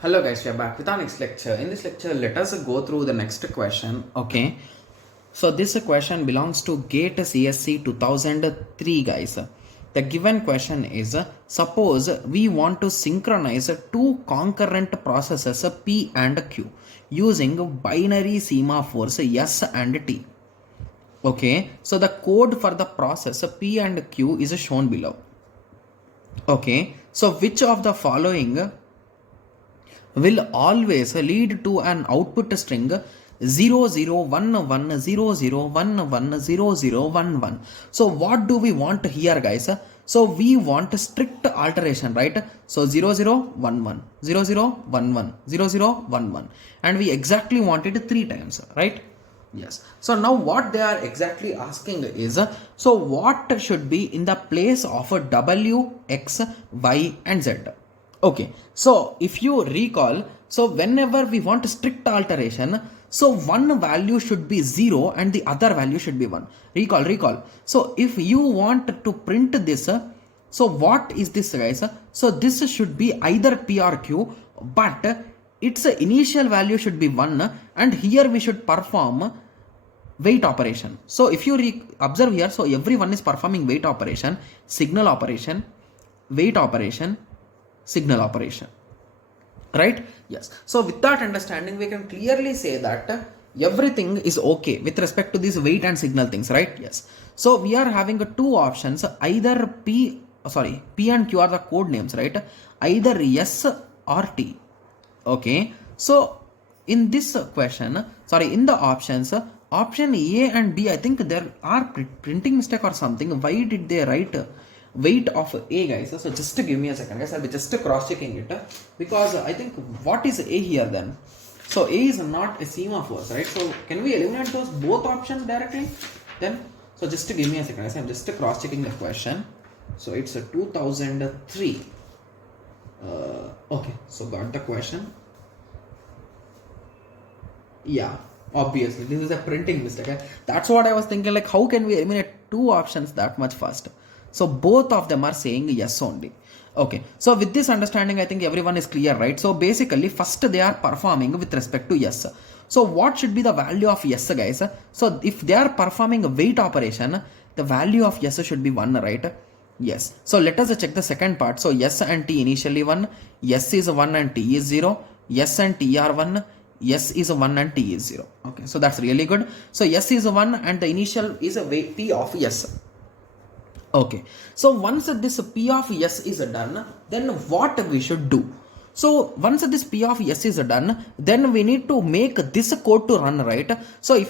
Hello guys, we are back with our next lecture. In this lecture, let us go through the next question. Okay. So this question belongs to GATE CSC 2003 guys. The given question is, suppose we want to synchronize two concurrent processes P and Q using binary semaphores S and T. Okay. So the code for the process P and Q is shown below. Okay. So which of the following will always lead to an output string 001100110011. So what do we want here guys? So we want strict alteration, right? So 0011 0011 0011, and we exactly want it 3 times, right? Yes. So now what they are exactly asking is, so what should be in the place of W, X, Y and Z? Okay, so if you recall, so whenever we want strict alteration, so one value should be 0 and the other value should be 1. Recall. So if you want to print this, so what is this guys? So this should be either P or Q, but its initial value should be 1, and here we should perform wait operation. So if you observe here, so everyone is performing wait operation, signal operation, wait operation, signal operation, right? Yes. So with that understanding, we can clearly say that everything is okay with respect to these wait and signal things, right? Yes. So we are having two options, either P and Q are the code names, right? Either S or T. Okay. So in this question, in the options, option A and B, I think there are printing mistake or something. Why did they write weight of A guys? So just give me a second guys, I'll be just cross checking it, because I think what is A here then? So A is not a semaphore, right? So can we eliminate those both options directly then? So just give me a second guys, I'm just cross checking the question. So it's a 2003. Okay, so got the question. Yeah, obviously this is a printing mistake. That's what I was thinking, like how can we eliminate two options that much fast? So both of them are saying yes only. Okay, so with this understanding, I think everyone is clear, right? So basically first they are performing with respect to yes. So what should be the value of yes guys? So if they are performing a wait operation, the value of yes should be 1, right? Yes. So let us check the second part. So yes and T initially 1, yes is 1 and T is 0, yes and T are 1, yes is 1 and T is 0. Okay, so that's really good. So yes is 1 and the initial is a P of yes. Okay, so once this P of S is done, then what we should do? So once this P of S is done, then we need to make this code to run, right? So if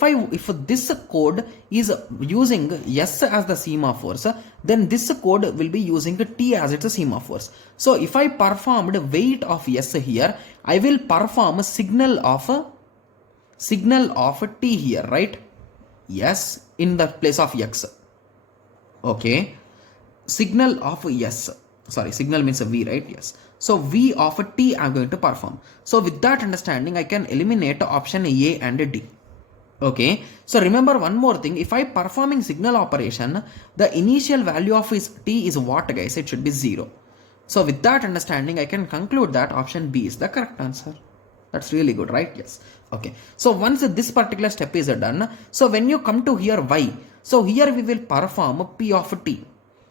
this code is using S as the semaphores, then this code will be using T as its semaphores. So if I performed wait of S here, I will perform signal of T here, right? Yes, in the place of X. Okay, signal of S, signal means a V, right? Yes. So V of T I'm going to perform. So with that understanding, I can eliminate option A and D. Okay, so remember one more thing, if I performing signal operation, the initial value of T is what guys? It should be 0. So with that understanding, I can conclude that option B is the correct answer. That's really good, right? Yes. Okay, so once this particular step is done, so when you come to here Y, so here we will perform P of T.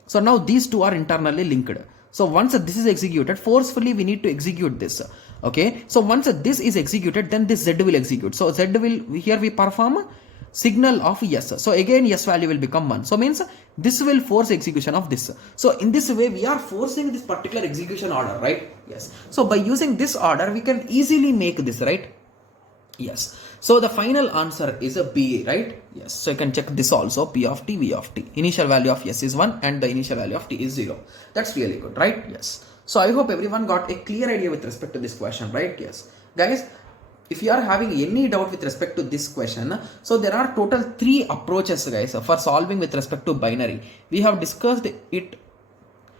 So now these two are internally linked. So once this is executed, forcefully we need to execute this. Okay, so once this is executed, then this Z will execute. So Z will, here we perform signal of yes. So again yes value will become 1. So means this will force execution of this. So in this way we are forcing this particular execution order, right? Yes. So by using this order we can easily make this, right? Yes. So the final answer is a B, right? Yes. So you can check this also, P of T, V of T. Initial value of S is 1 and the initial value of T is 0. That's really good, right? Yes. So I hope everyone got a clear idea with respect to this question, right? Yes. Guys, if you are having any doubt with respect to this question, so there are total 3 approaches guys for solving with respect to binary. We have discussed it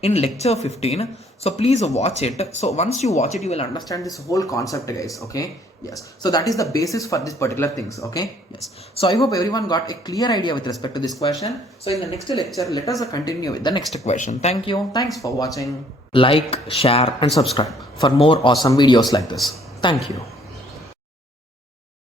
in lecture 15, so please watch it. So once you watch it, you will understand this whole concept guys. Okay, yes, so that is the basis for this particular things. Okay, yes, so I hope everyone got a clear idea with respect to this question. So in the next lecture, let us continue with the next question. Thank you, thanks for watching. Like, share and subscribe for more awesome videos like this. Thank you.